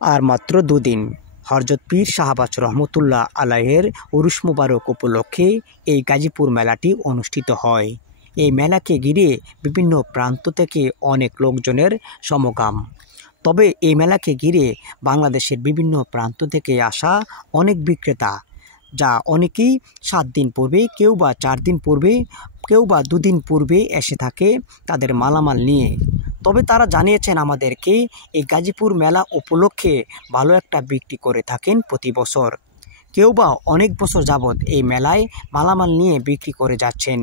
আর মাত্র দুদিন হযরত পীর শাহবাজ রহমতুল্লাহ আলাইহির উরুস মুবারক উপলক্ষে এই গাজীপুর মেলাটি অনুষ্ঠিত হয়। এই মেলাকে ঘিরে বিভিন্ন প্রান্ত থেকে অনেক লোকজনের সমাগম। তবে এই মেলাকে ঘিরে বাংলাদেশের বিভিন্ন প্রান্ত থেকে আসা অনেক বিক্রেতা, যা অনেকেই 7 দিন পূর্বে, কেউ বা 4 দিন পূর্বে, কেউ বা 2 দিন পূর্বে এসে থাকে তাদের মালামাল নিয়ে। তবে তারা জানিয়েছেন আমাদেরকে এই গাজীপুর মেলা উপলক্ষে ভালো একটা বিক্রি করে থাকেন প্রতি বছর। কেউ বা অনেক বছর যাবৎ এই মেলায় মালামাল নিয়ে বিক্রি করে যাচ্ছেন।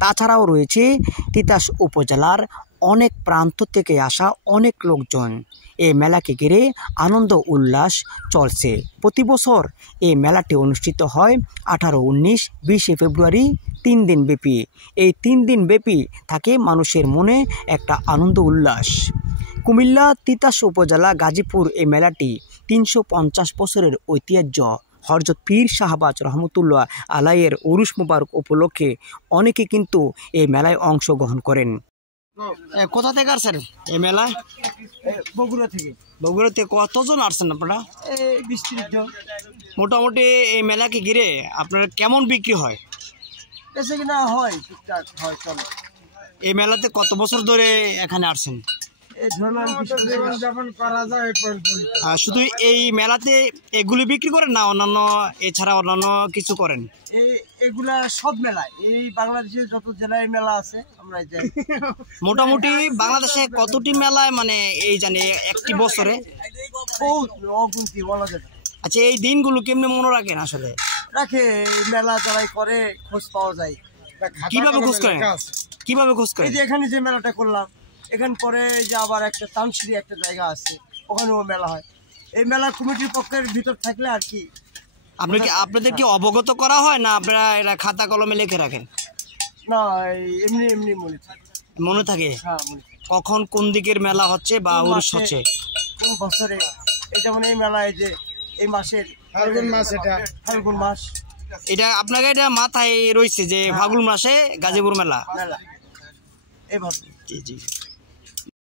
তাছাড়াও রয়েছে তিতাস উপজেলার অনেক প্রান্ত থেকে আসা অনেক লোকজন। এই মেলাকে ঘিরে আনন্দ উল্লাস চলছে। প্রতি বছর এই মেলাটি অনুষ্ঠিত হয় 18, 19, 20 ফেব্রুয়ারি 3 দিন ব্যাপী। এই 3 দিন ব্যাপী থাকে মানুষের মনে একটা আনন্দ উল্লাস। কুমিল্লা তিতাস উপজেলা গাজীপুর এই মেলাটি 350 বছরের ঐতিহ্য। হযরত পীর শাহবাজ রহমতুল্লাহ আলাইহির উরুস মুবারক উপলক্ষে অনেকে কিন্তু এই মেলায় অংশগ্রহণ করেন। কোথা থেকে আসছেন এই মেলায়? বগুড়া থেকে। বগুড়া থেকে কতজন আসছেন আপনারা? 20-30 জন। মোটামুটি এই মেলাকে ঘিরে আপনার কেমন বিক্রি হয়? এসে কিনা হয়, টুকটাক হয়, চলে। এই মেলাতে কত বছর ধরে এখানে আসছেন? শুধু এই মেলাতে এগুলি বিক্রি করেন না অন্যান্য, এছাড়া অন্যান্য কিছু করেন? এগুলা সব মেলায়, এই বাংলাদেশের যত জেলায় মেলা আছে আমরা যাই। মোটামুটি বাংলাদেশে কতটি মেলায় মানে এই জানি একটি বছরে? অগুন্তি বলা যাবে। আচ্ছা, এই দিনগুলো কেমনি মনে রাখেন? আসলে রাখে, এই মেলা যারাই করে খোঁজ পাওয়া যায়। কিভাবে খোঁজ করেন? কিভাবে খোঁজ করেন? এই যে এখানে যে মেলাটা করলাম, এখান পরে যে আবার একটা তামসিরি একটা জায়গা আছে, ওখানেও মেলা হয়। এই মেলা কমিটির পক্ষের ভিতর থাকলে আর কি। আপনাদের কি অবগত করা হয় না আপনারা এটা খাতা কলমে লিখে রাখেন? না, এমনি এমনি মনে থাকে। হ্যাঁ, কখন কোন দিকের মেলা হচ্ছে বা উরুস হচ্ছে, কোন বছরে। এই যেমন এই মেলায় যে এই মাসের ফাল্গুন মাস, এটা আপনাকে এটা মাথায় রয়েছে যে ফাল্গুন মাসে গাজীপুর মেলা। এইভাবে। জি জি।